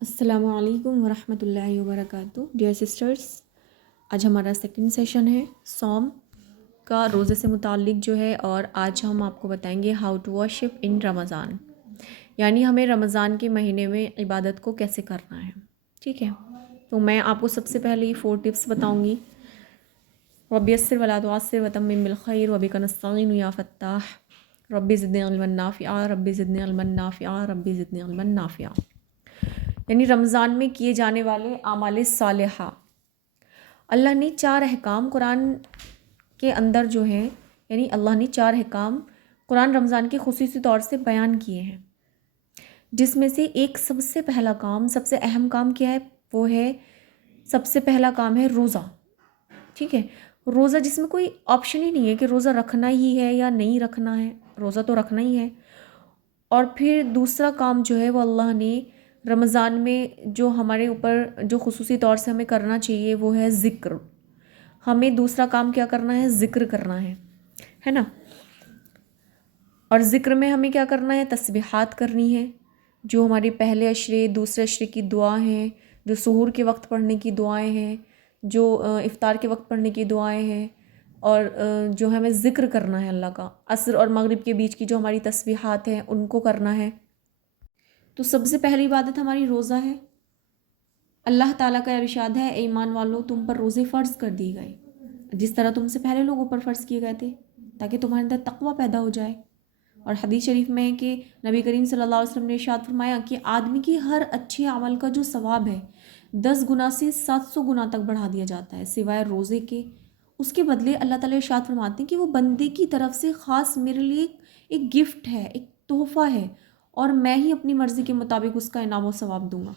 السلام علیکم ورحمۃ اللہ وبرکاتہ۔ ڈیئر سسٹرس، آج ہمارا سیکنڈ سیشن ہے صوم کا، روزے سے متعلق جو ہے، اور آج ہم آپ کو بتائیں گے ہاؤ ٹو ورشپ ان رمضان، یعنی ہمیں رمضان کے مہینے میں عبادت کو کیسے کرنا ہے۔ ٹھیک ہے، تو میں آپ کو سب سے پہلے 4 ٹپس بتاؤں گی۔ رب یسر ولا تعسر وتمم بالخیر وبک نستعین یا فتاح، رب زدنی علما نافعا، رب زدنی علما نافعا، رب زدنی علما نافعا۔ یعنی رمضان میں کیے جانے والے اعمال صالحہ، اللہ نے 4 احکام قرآن کے اندر جو ہیں، یعنی اللہ نے 4 احکام قرآن رمضان کے خصوصی طور سے بیان کیے ہیں، جس میں سے ایک سب سے پہلا کام، سب سے اہم کام کیا ہے؟ وہ ہے، سب سے پہلا کام ہے روزہ۔ ٹھیک ہے، روزہ جس میں کوئی آپشن ہی نہیں ہے کہ روزہ رکھنا ہی ہے یا نہیں رکھنا ہے، روزہ تو رکھنا ہی ہے۔ اور پھر دوسرا کام جو ہے وہ اللہ نے رمضان میں جو ہمارے اوپر جو خصوصی طور سے ہمیں کرنا چاہیے وہ ہے ذکر۔ ہمیں دوسرا کام کیا کرنا ہے؟ ذکر کرنا ہے نا۔ اور ذکر میں ہمیں کیا کرنا ہے؟ تسبیحات کرنی ہے، جو ہمارے پہلے عشرے، دوسرے عشرے کی دعا ہیں، جو سحور کے وقت پڑھنے کی دعائیں ہیں، جو افطار کے وقت پڑھنے کی دعائیں ہیں، اور جو ہمیں ذکر کرنا ہے اللہ کا، عصر اور مغرب کے بیچ کی جو ہماری تسبیحات ہیں ان کو کرنا ہے۔ تو سب سے پہلی عبادت ہماری روزہ ہے۔ اللہ تعالیٰ کا ارشاد ہے، اے ایمان والو تم پر روزے فرض کر دیے گئے جس طرح تم سے پہلے لوگوں پر فرض کیے گئے تھے، تاکہ تمہارے اندر تقویٰ پیدا ہو جائے۔ اور حدیث شریف میں ہے کہ نبی کریم صلی اللہ علیہ وسلم نے ارشاد فرمایا کہ آدمی کی ہر اچھے عمل کا جو ثواب ہے 10 گنا سے 700 گنا تک بڑھا دیا جاتا ہے، سوائے روزے کے۔ اس کے بدلے اللہ تعالیٰ ارشاد فرماتے ہیں کہ وہ بندے کی طرف سے خاص میرے لیے ایک گفٹ ہے، ایک تحفہ ہے، اور میں ہی اپنی مرضی کے مطابق اس کا انعام و ثواب دوں گا۔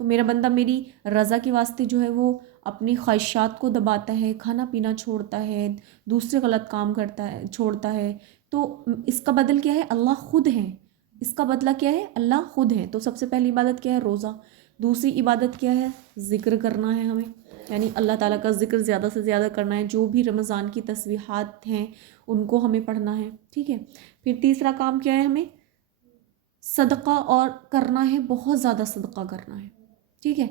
تو میرا بندہ میری رضا کے واسطے جو ہے وہ اپنی خواہشات کو دباتا ہے، کھانا پینا چھوڑتا ہے، دوسرے غلط کام کرتا ہے، چھوڑتا ہے، تو اس کا بدل کیا ہے؟ اللہ خود ہے۔ اس کا بدلہ کیا ہے؟ اللہ خود ہے۔ تو سب سے پہلی عبادت کیا ہے؟ روزہ۔ دوسری عبادت کیا ہے؟ ذکر کرنا ہے ہمیں، یعنی اللہ تعالیٰ کا ذکر زیادہ سے زیادہ کرنا ہے، جو بھی رمضان کی تسبیحات ہیں ان کو ہمیں پڑھنا ہے۔ ٹھیک ہے، پھر تیسرا کام کیا ہے؟ ہمیں صدقہ اور کرنا ہے، بہت زیادہ صدقہ کرنا ہے۔ ٹھیک ہے،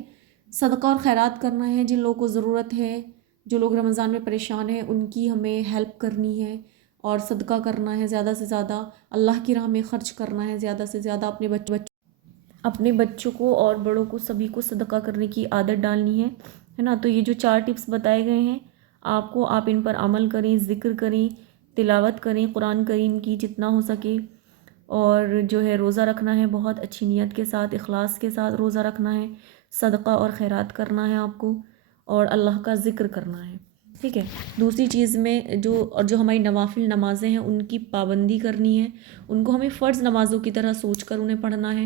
صدقہ اور خیرات کرنا ہے، جن لوگوں کو ضرورت ہے، جو لوگ رمضان میں پریشان ہیں ان کی ہمیں ہیلپ کرنی ہے، اور صدقہ کرنا ہے زیادہ سے زیادہ، اللہ کی راہ میں خرچ کرنا ہے زیادہ سے زیادہ، اپنے بچوں کو اور بڑوں کو سبھی کو صدقہ کرنے کی عادت ڈالنی ہے نا۔ تو یہ جو 4 ٹپس بتائے گئے ہیں آپ ان پر عمل کریں، ذکر کریں، تلاوت کریں قرآن کریم کی جتنا ہو سکے، اور جو ہے روزہ رکھنا ہے، بہت اچھی نیت کے ساتھ، اخلاص کے ساتھ روزہ رکھنا ہے، صدقہ اور خیرات کرنا ہے آپ کو، اور اللہ کا ذکر کرنا ہے۔ ٹھیک ہے، دوسری چیز میں جو ہماری نوافل نمازیں ہیں ان کی پابندی کرنی ہے، ان کو ہمیں فرض نمازوں کی طرح سوچ کر انہیں پڑھنا ہے،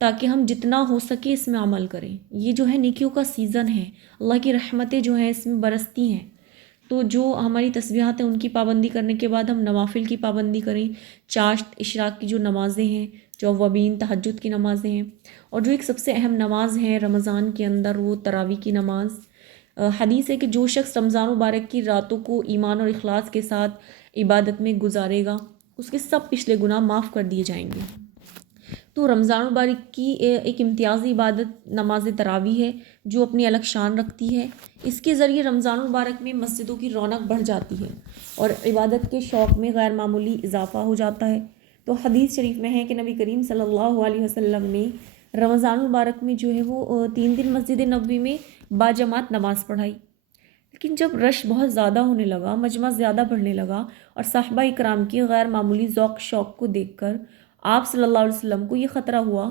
تاکہ ہم جتنا ہو سکے اس میں عمل کریں۔ یہ جو ہے نیکیوں کا سیزن ہے، اللہ کی رحمتیں جو ہیں اس میں برستی ہیں، تو جو ہماری تسبیحات ہیں ان کی پابندی کرنے کے بعد ہم نوافل کی پابندی کریں، چاشت اشراق کی جو نمازیں ہیں، جو اوابین تہجد کی نمازیں ہیں، اور جو ایک سب سے اہم نماز ہے رمضان کے اندر وہ تراویح کی نماز۔ حدیث ہے کہ جو شخص رمضان مبارک کی راتوں کو ایمان اور اخلاص کے ساتھ عبادت میں گزارے گا اس کے سب پچھلے گناہ معاف کر دیے جائیں گے۔ تو رمضان مبارک کی ایک امتیازی عبادت نماز تراویح ہے، جو اپنی الگ شان رکھتی ہے۔ اس کے ذریعے رمضان مبارک میں مسجدوں کی رونق بڑھ جاتی ہے اور عبادت کے شوق میں غیر معمولی اضافہ ہو جاتا ہے۔ تو حدیث شریف میں ہے کہ نبی کریم صلی اللہ علیہ وسلم نے رمضان مبارک میں جو ہے وہ 3 دن مسجد نبوی میں باجماعت نماز پڑھائی، لیکن جب رش بہت زیادہ ہونے لگا، مجمع زیادہ بڑھنے لگا، اور صحابہ اکرام کی غیر معمولی ذوق شوق کو دیکھ کر آپ صلی اللہ علیہ وسلم کو یہ خطرہ ہوا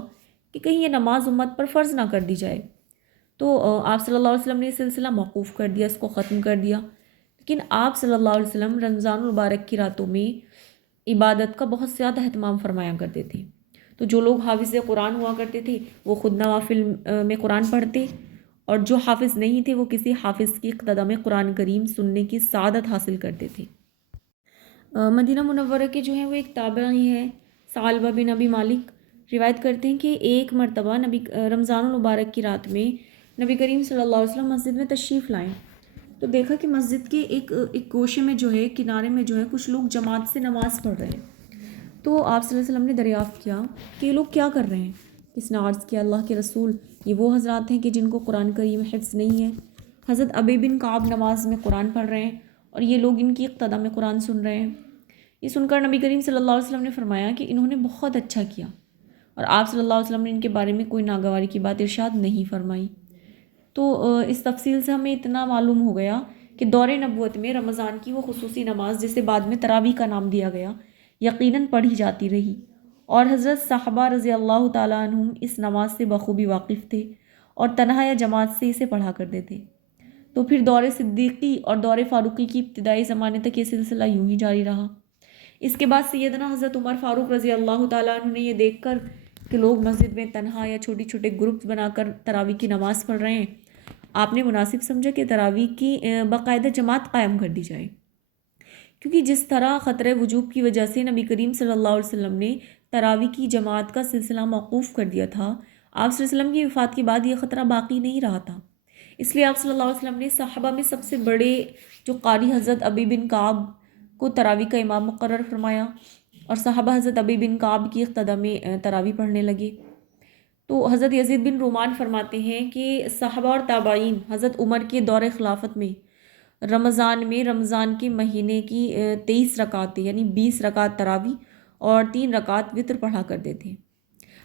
کہ کہیں یہ نماز امت پر فرض نہ کر دی جائے، تو آپ صلی اللہ علیہ وسلم نے یہ سلسلہ موقوف کر دیا، اس کو ختم کر دیا۔ لیکن آپ صلی اللہ علیہ وسلم رمضان المبارک کی راتوں میں عبادت کا بہت زیادہ اہتمام فرمایا کرتے تھے۔ تو جو لوگ حافظ قرآن ہوا کرتے تھے وہ خود نوافل میں قرآن پڑھتے، اور جو حافظ نہیں تھے وہ کسی حافظ کی اقتداء میں قرآن کریم سننے کی سعادت حاصل کرتے تھے۔ مدینہ منورہ کے جو ہیں وہ ایک تابعی ہے ثعلبہ بن ابی مالک، روایت کرتے ہیں کہ ایک مرتبہ رمضان المبارک کی رات میں نبی کریم صلی اللہ علیہ وسلم مسجد میں تشریف لائیں، تو دیکھا کہ مسجد کے ایک گوشے میں جو ہے، کنارے میں جو ہے کچھ لوگ جماعت سے نماز پڑھ رہے ہیں۔ تو آپ صلی اللہ علیہ وسلم نے دریافت کیا کہ یہ لوگ کیا کر رہے ہیں، کس نے عرض کیا اللہ کے رسول یہ وہ حضرات ہیں کہ جن کو قرآن کریم حفظ نہیں ہے۔ حضرت ابی بن کعب نماز میں قرآن پڑھ رہے ہیں اور یہ لوگ ان کی اقتدا میں قرآن سن رہے ہیں۔ یہ سن کر نبی کریم صلی اللہ علیہ وسلم نے فرمایا کہ انہوں نے بہت اچھا کیا، اور آپ صلی اللہ علیہ وسلم نے ان کے بارے میں کوئی ناگواری کی بات ارشاد نہیں فرمائی۔ تو اس تفصیل سے ہمیں اتنا معلوم ہو گیا کہ دور نبوت میں رمضان کی وہ خصوصی نماز جسے بعد میں تراویح کا نام دیا گیا یقیناً پڑھی جاتی رہی، اور حضرت صحابہ رضی اللہ تعالیٰ عنہم اس نماز سے بخوبی واقف تھے اور تنہا یا جماعت سے اسے پڑھا کرتے تھے۔ تو پھر دور صدیقی اور دور فاروقی کی ابتدائی زمانے تک یہ سلسلہ یوں ہی جاری رہا۔ اس کے بعد سیدنا حضرت عمر فاروق رضی اللہ تعالیٰ عنہ نے یہ دیکھ کر کہ لوگ مسجد میں تنہا یا چھوٹے چھوٹے گروپس بنا کر تراویح کی نماز پڑھ رہے ہیں، آپ نے مناسب سمجھا کہ تراویح کی باقاعدہ جماعت قائم کر دی جائے، کیونکہ جس طرح خطرہ وجوب کی وجہ سے نبی کریم صلی اللہ علیہ وسلم نے تراویح کی جماعت کا سلسلہ موقوف کر دیا تھا، آپ صلی اللہ علیہ وسلم کی وفات کے بعد یہ خطرہ باقی نہیں رہا تھا۔ اس لیے آپ صلی اللہ علیہ وسلم نے صحابہ میں سب سے بڑے جو قاری حضرت ابی بن کعب کو تراویح کا امام مقرر فرمایا، اور صحابہ حضرت ابی بن کعب کی اقتدا میں تراویح پڑھنے لگے۔ تو حضرت یزید بن رومان فرماتے ہیں کہ صحابہ اور تابعین حضرت عمر کے دور خلافت میں رمضان کے مہینے کی 23 رکعتیں یعنی 20 رکعت تراویح اور 3 رکعت وتر پڑھا کرتے تھے۔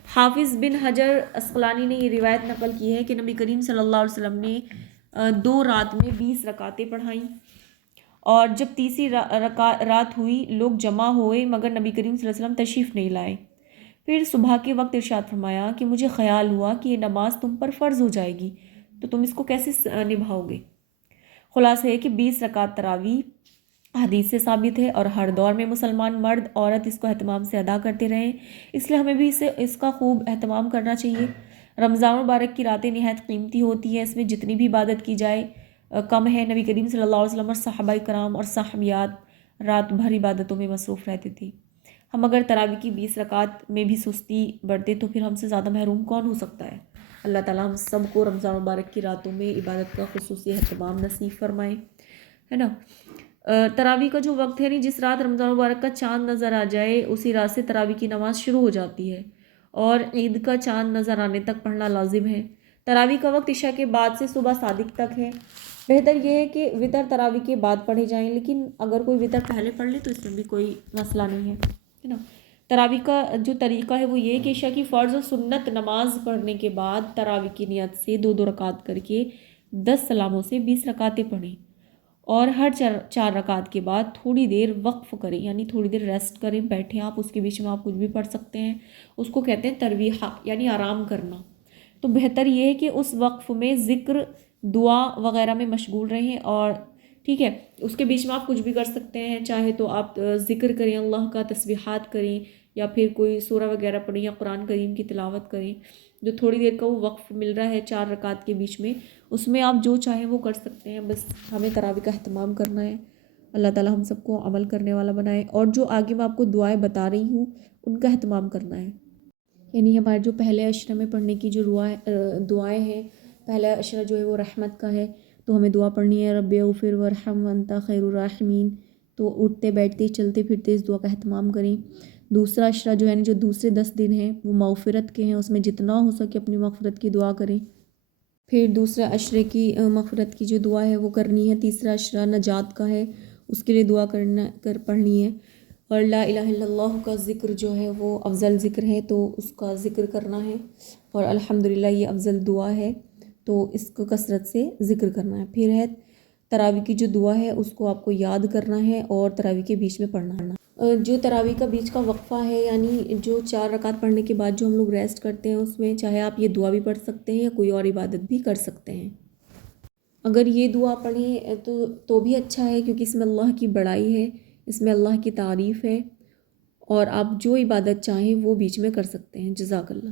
حافظ بن حجر اسقلانی نے یہ روایت نقل کی ہے کہ نبی کریم صلی اللہ علیہ وسلم نے 2 رات میں 20 رکعتیں پڑھائیں، اور جب تیسری رات ہوئی لوگ جمع ہوئے مگر نبی کریم صلی اللہ علیہ وسلم تشریف نہیں لائے۔ پھر صبح کے وقت ارشاد فرمایا کہ مجھے خیال ہوا کہ یہ نماز تم پر فرض ہو جائے گی، تو تم اس کو کیسے نبھاؤ گے؟ خلاصہ ہے کہ 20 رکعت تراویح حدیث سے ثابت ہے، اور ہر دور میں مسلمان مرد عورت اس کو اہتمام سے ادا کرتے رہے، اس لیے ہمیں بھی اس کا خوب اہتمام کرنا چاہیے۔ رمضان مبارک کی راتیں نہایت قیمتی ہوتی ہیں، اس میں جتنی بھی عبادت کی جائے کم ہے۔ نبی کریم صلی اللہ علیہ وسلم اور صحابہ کرام اور صحابیات رات بھر عبادتوں میں مصروف رہتے تھے۔ ہم اگر تراویح کی 20 رکعت میں بھی سستی برتے تو پھر ہم سے زیادہ محروم کون ہو سکتا ہے؟ اللہ تعالیٰ ہم سب کو رمضان مبارک کی راتوں میں عبادت کا خصوصی اہتمام نصیب فرمائے، ہے نا۔ تراویح کا جو وقت ہے نہیں، جس رات رمضان مبارک کا چاند نظر آ جائے اسی رات سے تراویح کی نماز شروع ہو جاتی ہے، اور عید کا چاند نظر آنے تک پڑھنا لازم ہے۔ تراویح کا وقت عشاء کے بعد سے صبح صادق تک ہے۔ بہتر یہ ہے کہ وطر تراویح کے بعد پڑھے جائیں، لیکن اگر کوئی وطر پہلے پڑھ لے تو اس میں بھی کوئی مسئلہ نہیں ہے نا۔ تراویح کا جو طریقہ ہے وہ یہ کہ عشاء کی فرض اور سنت نماز پڑھنے کے بعد تراویح کی نیت سے 2 رکعت کر کے 10 سلاموں سے 20 رکعتیں پڑھیں، اور ہر 4 رکعت کے بعد تھوڑی دیر وقف کریں، یعنی تھوڑی دیر ریسٹ کریں، بیٹھیں آپ، اس کے بیچ میں آپ کچھ بھی پڑھ سکتے ہیں، اس کو کہتے ہیں ترویحہ یعنی آرام کرنا۔ تو بہتر یہ ہے کہ اس وقف میں ذکر دعا وغیرہ میں مشغول رہیں، اور ٹھیک ہے اس کے بیچ میں آپ کچھ بھی کر سکتے ہیں، چاہے تو آپ ذکر کریں اللہ کا، تسبیحات کریں، یا پھر کوئی سورہ وغیرہ پڑھیں، یا قرآن کریم کی تلاوت کریں۔ جو تھوڑی دیر کا وہ وقف مل رہا ہے 4 رکعت کے بیچ میں، اس میں آپ جو چاہیں وہ کر سکتے ہیں، بس ہمیں تراویح کا اہتمام کرنا ہے۔ اللہ تعالیٰ ہم سب کو عمل کرنے والا بنائے، اور جو آگے میں آپ کو دعائیں بتا رہی ہوں ان کا اہتمام کرنا ہے، یعنی ہمارے جو پہلے عشرہ میں پڑھنے کی جو دعائیں ہیں، پہلا عشرہ جو ہے وہ رحمت کا ہے، تو ہمیں دعا پڑھنی ہے رب اغفر ورحم وانت خیر الراحمین، تو اٹھتے بیٹھتے چلتے پھرتے اس دعا کا اہتمام کریں۔ دوسرا عشرہ جو ہے جو دوسرے 10 دن ہیں وہ مغفرت کے ہیں، اس میں جتنا ہو سکے اپنی مغفرت کی دعا کریں۔ پھر دوسرے عشرے کی مغفرت کی جو دعا ہے وہ کرنی ہے۔ تیسرا عشرہ نجات کا ہے، اس کے لیے دعا پڑھنی ہے، اور لا الہ الا اللہ کا ذکر جو ہے وہ افضل ذکر ہے، تو اس کا ذکر کرنا ہے، اور الحمدللہ یہ افضل دعا ہے، تو اس کو کثرت سے ذکر کرنا ہے۔ پھر ہے تراویح کی جو دعا ہے اس کو آپ کو یاد کرنا ہے اور تراویح کے بیچ میں پڑھنا ہے۔ جو تراویح کا بیچ کا وقفہ ہے، یعنی جو 4 رکعت پڑھنے کے بعد جو ہم لوگ ریسٹ کرتے ہیں، اس میں چاہے آپ یہ دعا بھی پڑھ سکتے ہیں یا کوئی اور عبادت بھی کر سکتے ہیں۔ اگر یہ دعا پڑھیں تو بھی اچھا ہے، کیونکہ اس میں اللہ کی بڑائی ہے، اس میں اللہ کی تعریف ہے، اور آپ جو عبادت چاہیں وہ بیچ میں کر سکتے ہیں۔ جزاک اللہ۔